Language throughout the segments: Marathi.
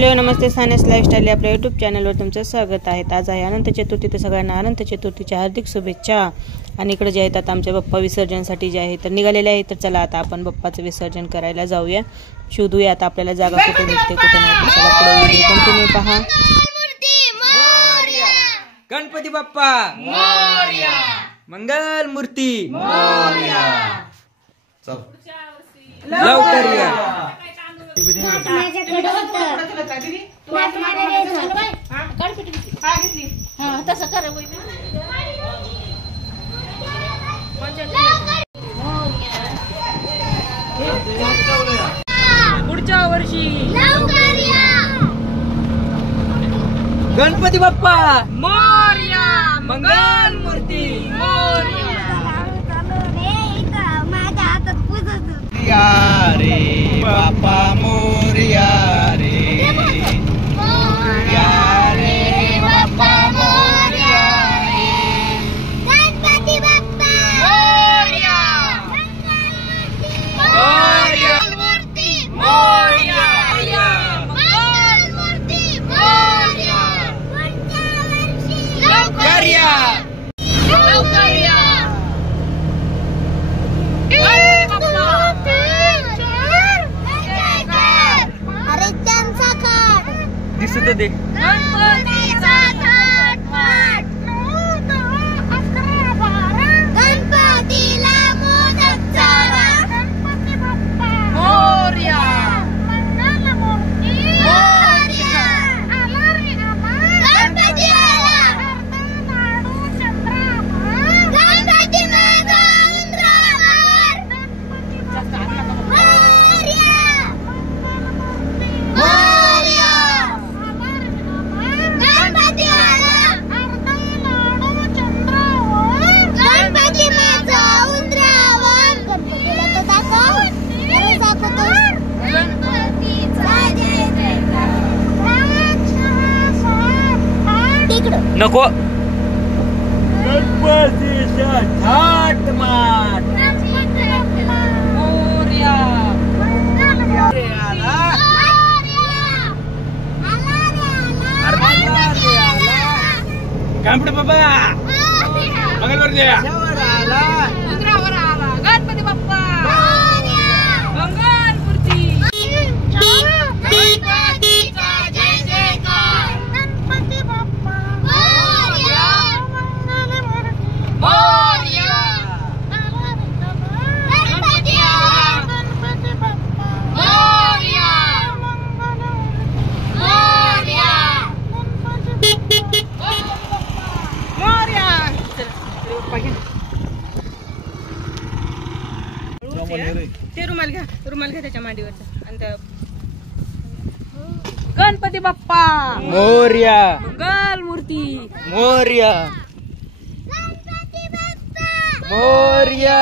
हॅलो नमस्ते सानेस लाईफस्टाईल आपल्या यूट्यूब चॅनलवर तुमचं स्वागत आहे। आज आहे अनंत चतुर्थी, तर सगळ्यांना अनंत चतुर्थीच्या हार्दिक शुभेच्छा। आणि इकडे जे आहेत आता आमच्या बाप्पा विसर्जनसाठी जे आहे तर निघालेले आहे, तर चला आता आपण बाप्पाचं विसर्जन करायला जाऊया, शोधूया आता आपल्याला जागा कुठे मिळते कुठे नाही। तर चला पुढे व्हिडिओ कंटिन्यू पहा। गणपती बाप्पा मोरया, मंगल मूर्ती मोरया। चल लवकर या। पुढच्या वर्षी गणपती बाप्पा मोरया, मंगल मूर्ती मोरया। माझ्या हातात पूजत रे बाप्पा मोरया रे, मोरया रे बाप्पा मोरया रे। गणपती बाप्पा मोरया, मोरया मूर्ती मोरया, मंगल मूर्ती मोरया। पुढच्या वर्षी लवकर या, लवकर या। दिसत दे गणपतीचा थाट माट, गणपतीला मोदक चारा। गणपती बाप्पा मोरया, मंगल मूर्ती मोरया। आला रे आला गणपती आला, लाडू चंद्रावर गणपती माझा उंदरावर। गणपती नको गणपतीचा थाट माट मोरया। गणपती बाप्पा मंगलवरती आला, उंदरावर आला गणपती बाप्पा मंगल मूर्ती। गणपतीचा जय जयकार, गणपती बाप्पा मोरया, मंगल मूर्ती मोरया। गणपती आला, गणपती बाप्पा मोरया, मंगल मोरया। ते रुमाल घ्या त्याच्या मांडीवरचा आणि त्या गणपती बाप्पा मोरया, मंगल मूर्ती मोरया, गणपती बाप्पा मोरया,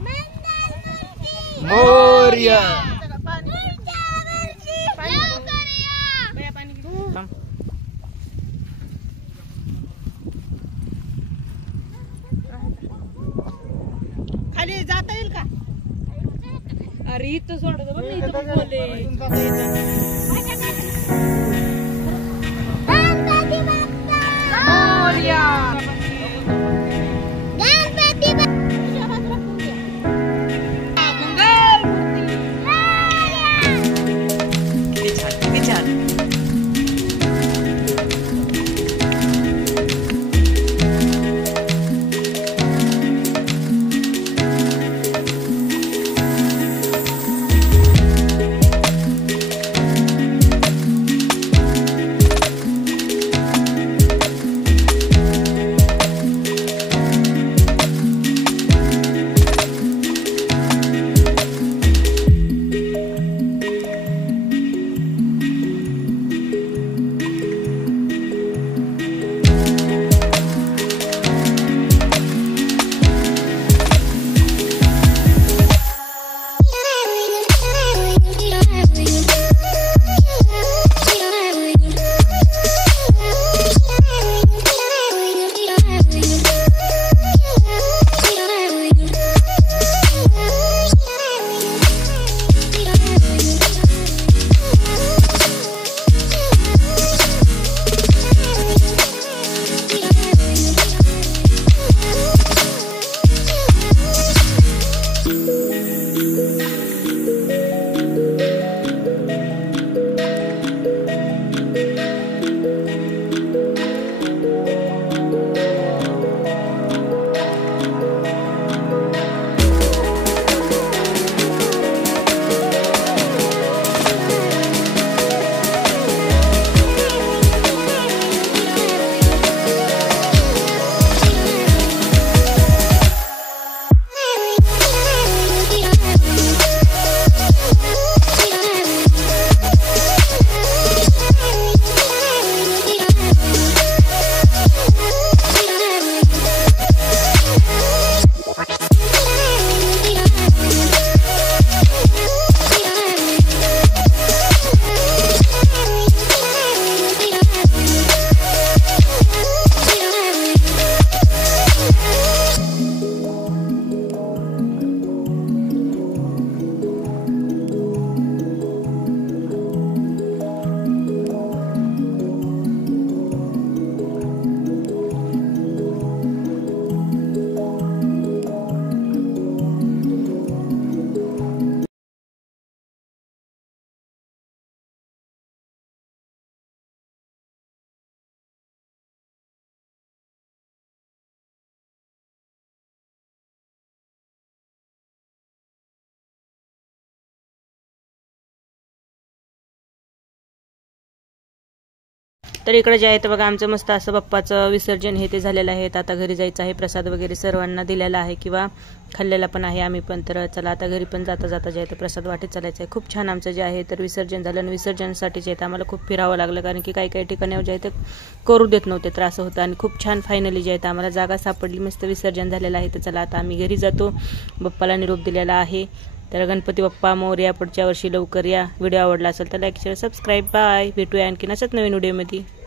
मंगल मूर्ती मोरया। पुढच्या वर्षी लवकर या। पाणी घेऊ। खाली जाता येईल का? अरे इथं सोडत बघ, इथं पण बोलले। गणपती बाप्पा मोरया, गणपती बाप्पा मंगल मूर्ती किती छान, किती छान। तर इकडे जे आहे ते बघा आमचं मस्त असं बाप्पाचं विसर्जन हे ते झालेलं आहे. आता घरी जायचं आहे. प्रसाद वगैरे सर्वांना दिलेला आहे किंवा खाल्लेला पण आहे आम्ही पण. तर चला आता घरी पण जाता जाता जे आहे ते प्रसाद वाटेत चालायचं आहे. खूप छान आमचं जे आहे तर विसर्जन झालं आणि विसर्जनासाठी जे आहे आम्हाला खूप फिरावं लागलं कारण की काही काही ठिकाणी जे आहे ते करू देत नव्हते, त्रास होता. आणि खूप छान फायनली जे आहे आम्हाला जागा सापडली, मस्त विसर्जन झालेलं आहे. तर चला आता आम्ही घरी जातो. बाप्पाला निरोप दिलेला आहे. तर गणपती बाप्पा मोरया, पुढच्या वर्षी लवकर या. व्हिडिओ आवडला असेल तर लाईक शेअर सबस्क्राईब. बाय. भेटूया आणखीन अशाच नवीन व्हिडिओमध्ये.